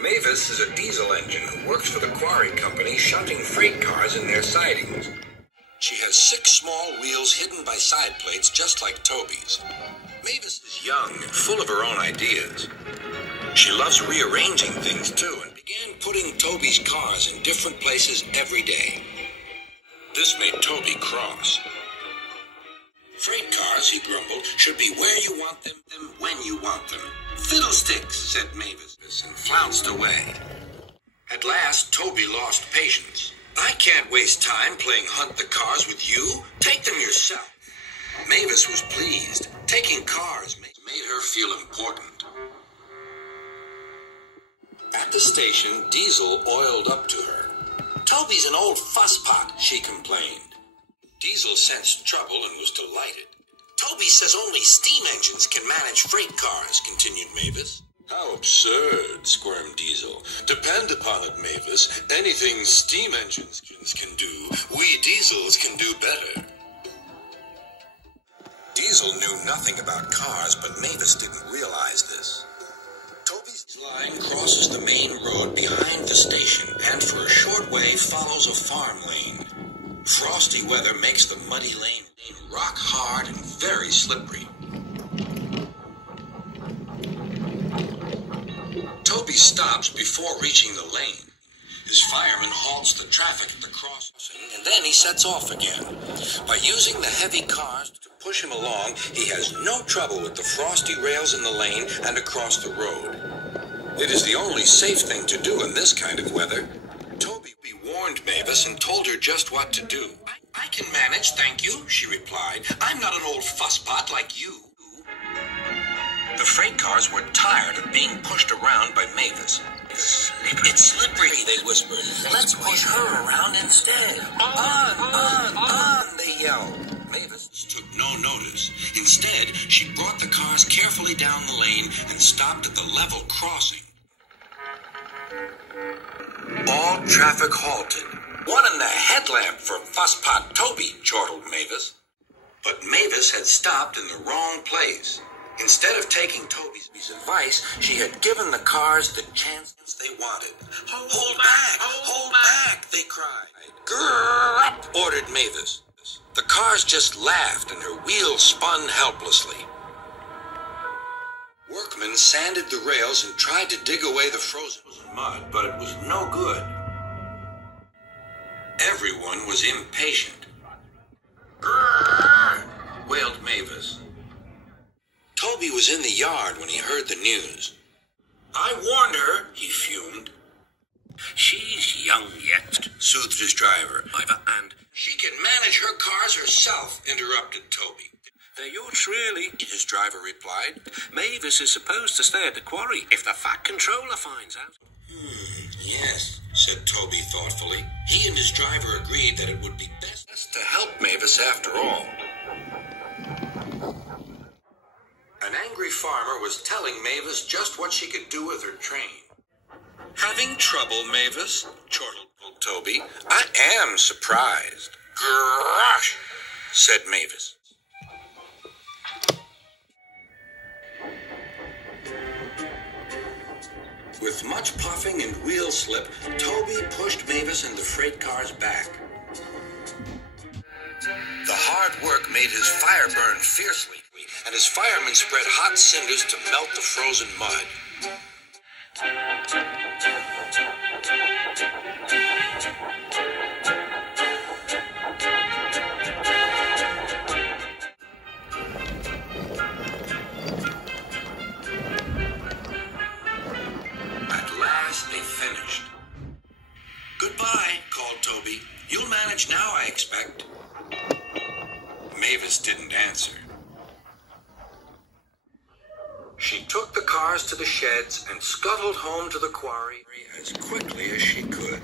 Mavis is a diesel engine who works for the quarry company shunting freight cars in their sidings. She has 6 small wheels hidden by side plates just like Toby's. Mavis is young and full of her own ideas. She loves rearranging things too and began putting Toby's cars in different places every day. This made Toby cross. Freight cars, he grumbled, should be where you want them when you want them. Fiddlesticks, said Mavis, and flounced away. At last, Toby lost patience. I can't waste time playing hunt the cars with you. Take them yourself. Mavis was pleased. Taking cars made her feel important. At the station, Diesel oiled up to her. Toby's an old fusspot, she complained. Diesel sensed trouble and was delighted. Toby says only steam engines can manage freight cars, continued Mavis. How absurd, squirmed Diesel. Depend upon it, Mavis. Anything steam engines can do, we Diesels can do better. Diesel knew nothing about cars, but Mavis didn't realize this. Toby's line crosses the main road behind the station and for a short way follows a farm lane. Frosty weather makes the muddy lane rock hard and very slippery. Toby stops before reaching the lane. His fireman halts the traffic at the crossing, and then he sets off again. By using the heavy cars to push him along, he has no trouble with the frosty rails in the lane and across the road. It is the only safe thing to do in this kind of weather. Toby warned Mavis and told her just what to do. I can manage, thank you, she replied. I'm not an old fusspot like you. The freight cars were tired of being pushed around by Mavis. It's slippery, they whispered. Let's push her around instead. On, they yelled. Mavis took no notice. Instead, she brought the cars carefully down the lane and stopped at the level crossing. All traffic halted. What in the headlamp for fusspot Toby, chortled Mavis. But Mavis had stopped in the wrong place. Instead of taking Toby's advice, she had given the cars the chance they wanted. Hold back, they cried. Grrr up, ordered Mavis. The cars just laughed and her wheels spun helplessly. Workmen sanded the rails and tried to dig away the frozen mud, but it was no good. Everyone was impatient. Grrr, wailed Mavis. Toby was in the yard when he heard the news. I warned her, he fumed. She's young yet, soothed his driver. And she can manage her cars herself, interrupted Toby. They're yours, really, his driver replied. Mavis is supposed to stay at the quarry if the Fat Controller finds out. Yes, said Toby thoughtfully. He and his driver agreed that it would be best to help Mavis after all. An angry farmer was telling Mavis just what she could do with her train. Having trouble, Mavis? chortled Toby. I am surprised. Gosh, said Mavis. With much puffing and wheel slip, Toby pushed Mavis and the freight cars back. The hard work made his fire burn fiercely, and his firemen spread hot cinders to melt the frozen mud. At last they finished. Goodbye, called Toby. You'll manage now, I expect. Mavis didn't answer. She took the cars to the sheds and scuttled home to the quarry as quickly as she could.